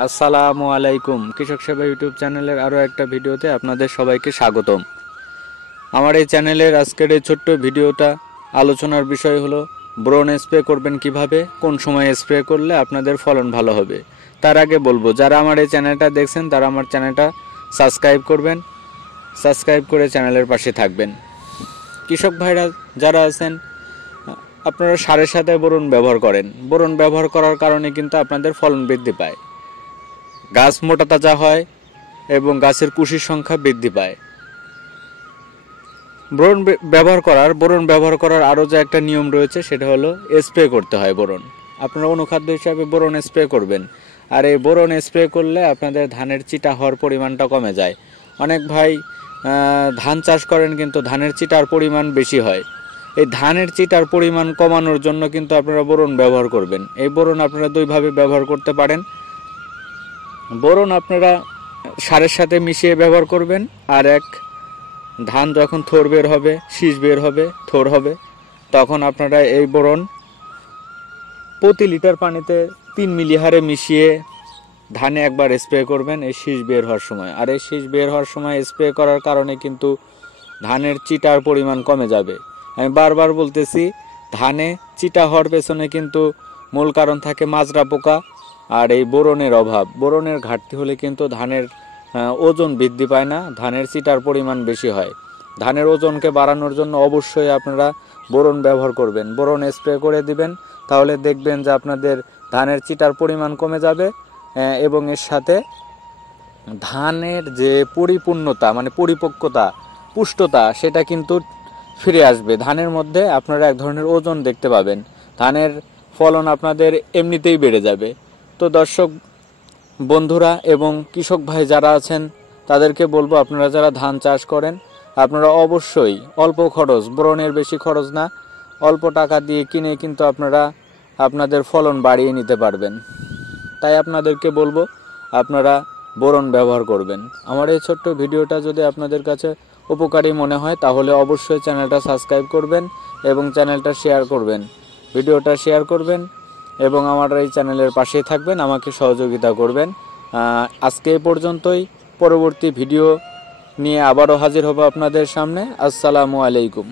আসসালামু আলাইকুম। কৃষক সেবা ইউটিউব চ্যানেলের আরও একটা ভিডিওতে আপনাদের সবাইকে স্বাগতম। আমার এই চ্যানেলের আজকের এই ছোট্ট ভিডিওটা আলোচনার বিষয় হলো বোরন স্প্রে করবেন কিভাবে, কোন সময় স্প্রে করলে আপনাদের ফলন ভালো হবে। তার আগে বলবো, যারা আমার এই চ্যানেলটা দেখছেন তারা আমার চ্যানেলটা সাবস্ক্রাইব করবেন, সাবস্ক্রাইব করে চ্যানেলের পাশে থাকবেন। কৃষক ভাইরা যারা আছেন, আপনারা সারের সাথে বোরন ব্যবহার করেন। বোরন ব্যবহার করার কারণে কিন্তু আপনাদের ফলন বৃদ্ধি পায়, গাছ মোটা তাজা হয় এবং গাছের কুশির সংখ্যা বৃদ্ধি পায়। বোরন ব্যবহার করার আরও যে একটা নিয়ম রয়েছে, সেটা হলো স্প্রে করতে হয় বোরন। আপনারা অনুখাদ্য হিসাবে বোরন স্প্রে করবেন। আর এই বোরন স্প্রে করলে আপনাদের ধানের চিটা হওয়ার পরিমাণটা কমে যায়। অনেক ভাই ধান চাষ করেন কিন্তু ধানের চিটার পরিমাণ বেশি হয়। এই ধানের চিটার পরিমাণ কমানোর জন্য কিন্তু আপনারা বোরন ব্যবহার করবেন। এই বোরন আপনারা দুইভাবে ব্যবহার করতে পারেন। বোরন আপনারা সারের সাথে মিশিয়ে ব্যবহার করবেন, আর এক ধান যখন থোড় বের হবে, শীষ বের হবে, থোড় হবে, তখন আপনারা এই বোরন প্রতি লিটার পানিতে 3 মিলি হারে মিশিয়ে ধানে একবার স্প্রে করবেন এই শীষ বের হওয়ার সময়। আর এই শীষ বের হওয়ার সময় স্প্রে করার কারণে কিন্তু ধানের চিটার পরিমাণ কমে যাবে। আমি বারবার বলতেছি, ধানে চিটা হওয়ার পেছনে কিন্তু মূল কারণ থাকে মাজরা পোকা আর এই বোরনের অভাব। বোরনের ঘাটতি হলে কিন্তু ধানের ওজন বৃদ্ধি পায় না, ধানের চিটার পরিমাণ বেশি হয়। ধানের ওজনকে বাড়ানোর জন্য অবশ্যই আপনারা বোরন ব্যবহার করবেন, বোরন স্প্রে করে দিবেন। তাহলে দেখবেন যে আপনাদের ধানের চিটার পরিমাণ কমে যাবে এবং এর সাথে ধানের যে পরিপূর্ণতা মানে পরিপক্কতা, পুষ্টতা, সেটা কিন্তু ফিরে আসবে। ধানের মধ্যে আপনারা এক ধরনের ওজন দেখতে পাবেন, ধানের ফলন আপনাদের এমনিতেই বেড়ে যাবে। তো দর্শক বন্ধুরা এবং কৃষক ভাই যারা আছেন তাদেরকে বলবো, আপনারা যারা ধান চাষ করেন আপনারা অবশ্যই অল্প খরচ, বোরনের বেশি খরচ না, অল্প টাকা দিয়ে কিনে কিন্তু আপনারা আপনাদের ফলন বাড়িয়ে নিতে পারবেন। তাই আপনাদেরকে বলবো আপনারা বোরন ব্যবহার করবেন। আমার এই ছোট্ট ভিডিওটা যদি আপনাদের কাছে উপকারী মনে হয় তাহলে অবশ্যই চ্যানেলটা সাবস্ক্রাইব করবেন এবং চ্যানেলটা শেয়ার করবেন, ভিডিওটা শেয়ার করবেন এবং আমার এই চ্যানেলের পাশেই থাকবেন, আমাকে সহযোগিতা করবেন। আজকে এই পর্যন্তই। পরবর্তী ভিডিও নিয়ে আবারও হাজির হব আপনাদের সামনে। আসসালামু আলাইকুম।